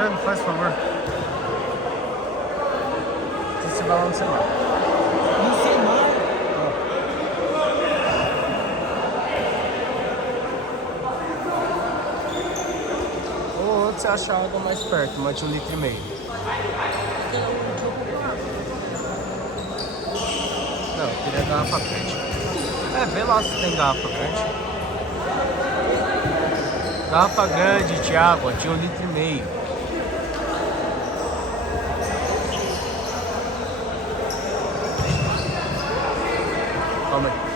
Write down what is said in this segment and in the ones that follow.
entrando, faz favor. Você vai lá no celular. No celular? Ou onde você acha a água mais perto, uma de 1,5 litro. Não, eu queria garrafa grande. É, vê lá se tem garrafa grande. Garrafa grande de água de 1,5 litro. Calma aí.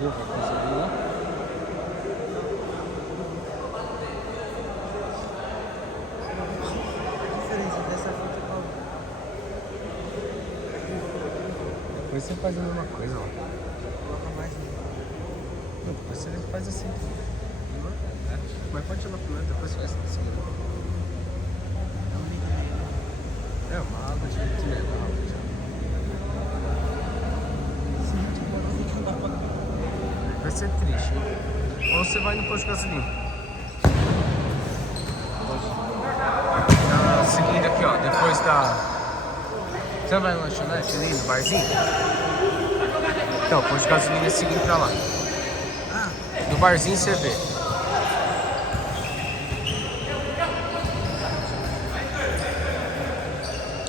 Eu vou conseguir lá. A diferença dessa foto é qual? Depois você faz a mesma coisa, ó. Coloca mais um. Não, depois você faz assim. É. Mas pode ir lá primeiro, depois faz assim. É uma água de 1,5 litro. Vai ser triste, hein? Ou você vai no posto de gasolina. Seguindo aqui, ó, depois da... Você não vai no lanchonete ali, no barzinho? Então, posto de gasolina é seguindo pra lá. No barzinho você vê.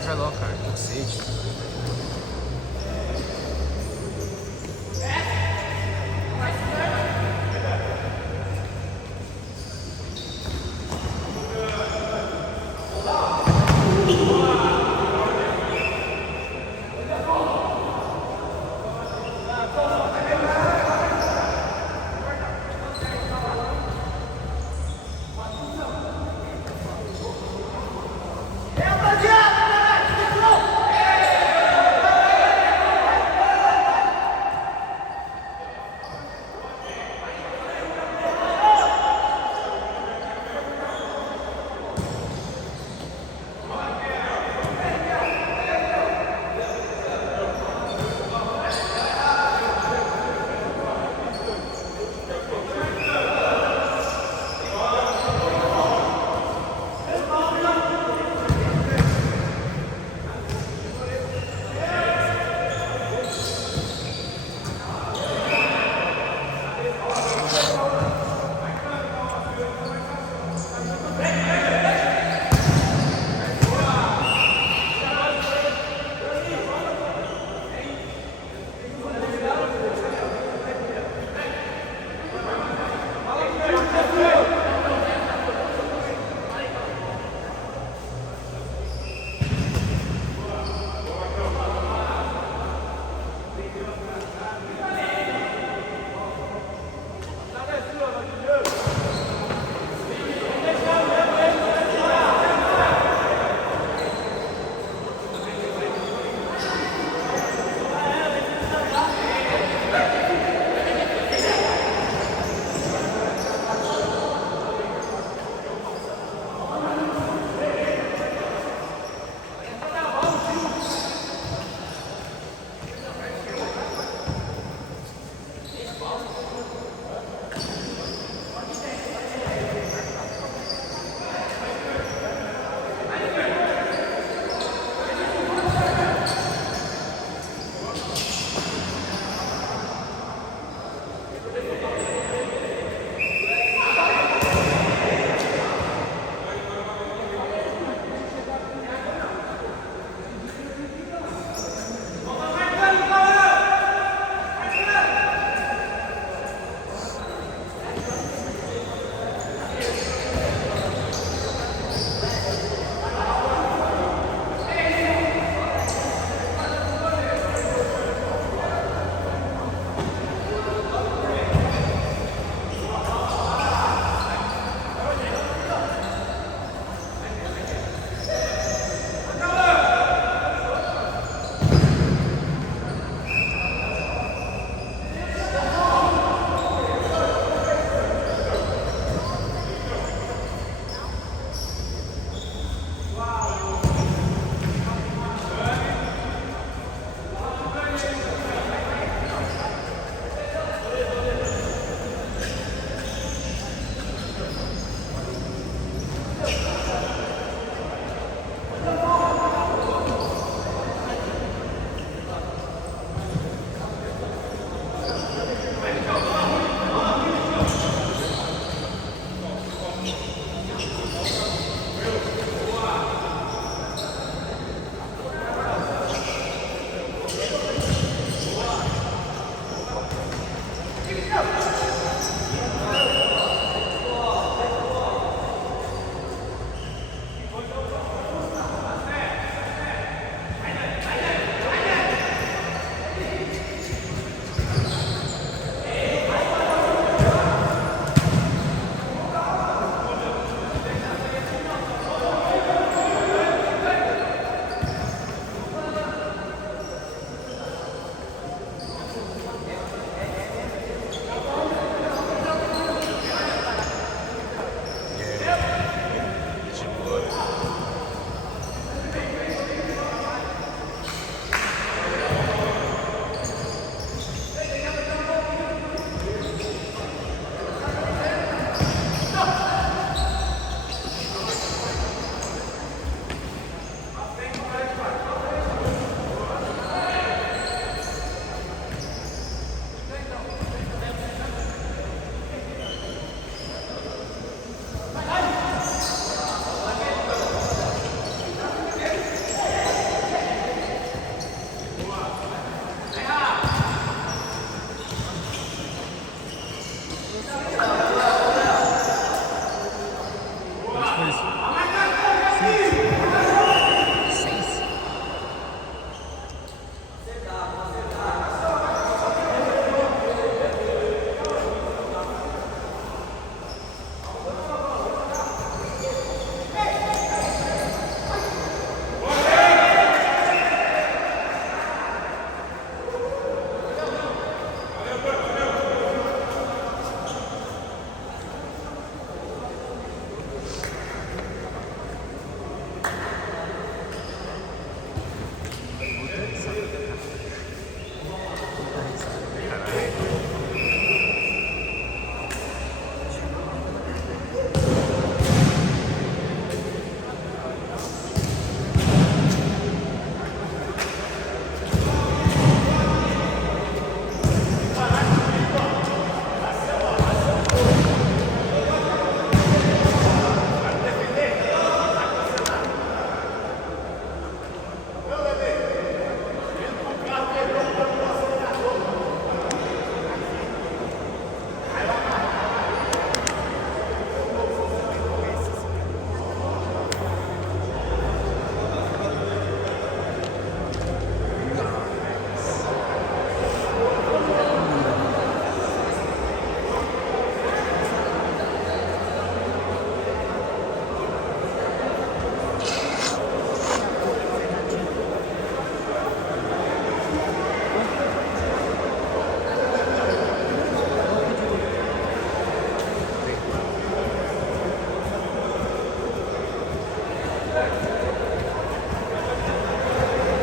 Vai lá, cara, tô com sede.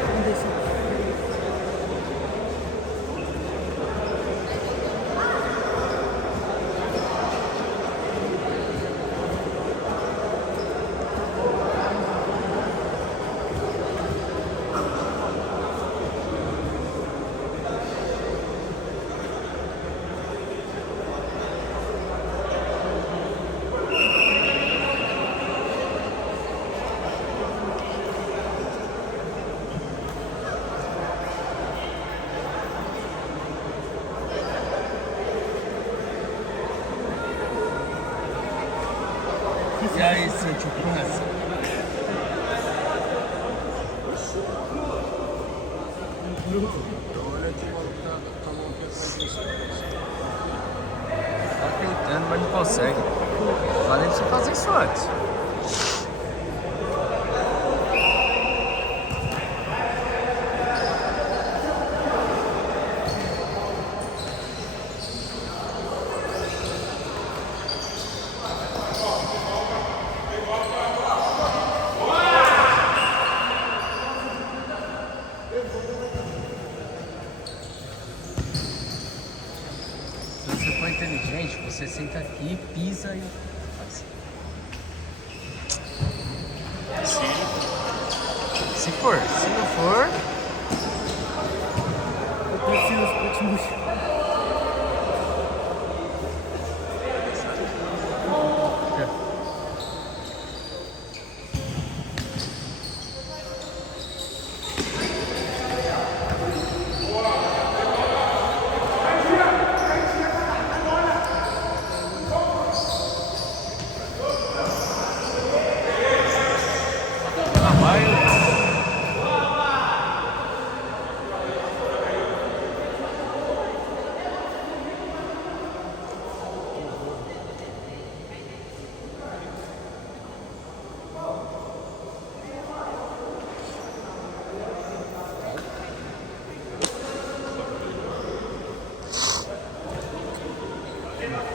Vamos descer. E aí, Sancho, passa. Olha que tá tentando, mas não consegue. Falei pra você fazer isso antes. Se você for inteligente, você senta aqui, pisa e faz. Se for, se não for, Eu prefiro os últimos.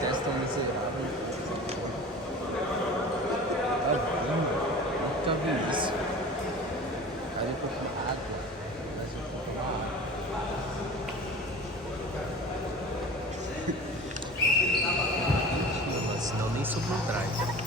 testa miserável. Nunca vi isso. Cadê pra tomar água? Mas eu vou tomar água. Mentira, mano, senão nem sobrou o drive.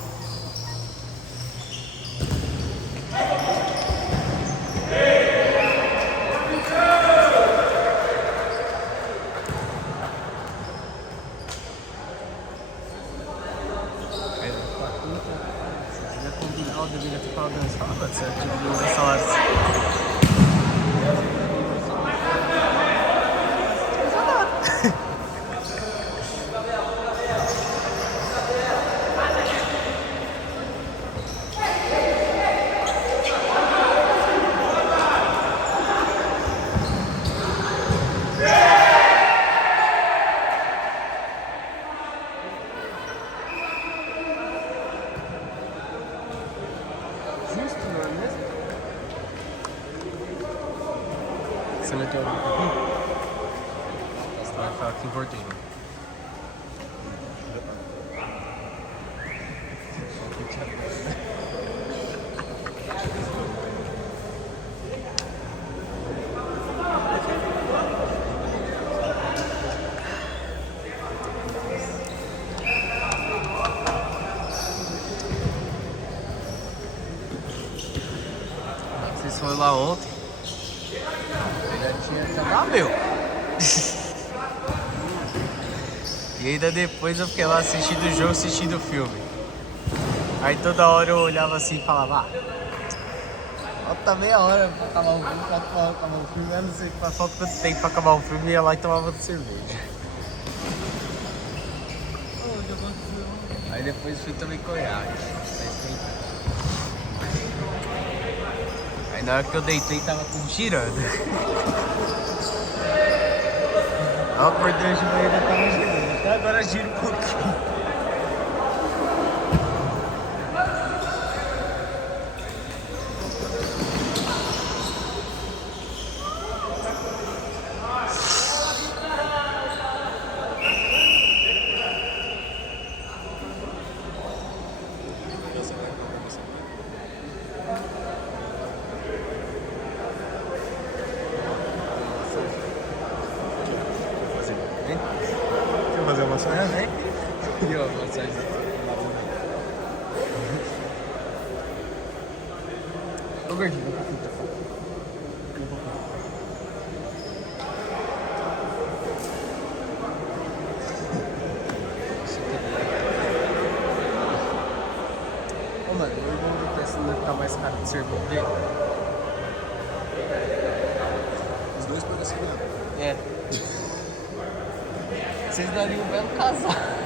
Eu deveria ter falado nessa hora, certo? Dividiu nessa hora. Justo, não é mesmo? Você meteu o aqui? Você vai ficar aqui em Portugal. Vocês foram lá ontem. Eu já tinha lá, meu. E ainda depois eu fiquei lá assistindo o jogo, assistindo o filme. Aí toda hora eu olhava assim e falava, falta meia hora pra acabar o filme, falta acabar o filme, eu não sei, falta quanto tempo pra acabar o filme, ia lá e tomava cerveja. Aí depois fui também conhaque. Aí na hora que eu deitei tava tudo girando. Eu acordei hoje de manhã e tava girando. Até agora gira um pouquinho. Ô, gordinho, vem pra fita. Vem pra fita. Ô, mano, o irmão do Tesla não vai ficar mais caro que o irmão dele? Os dois parecem mesmo. É. Vocês dariam um belo casal.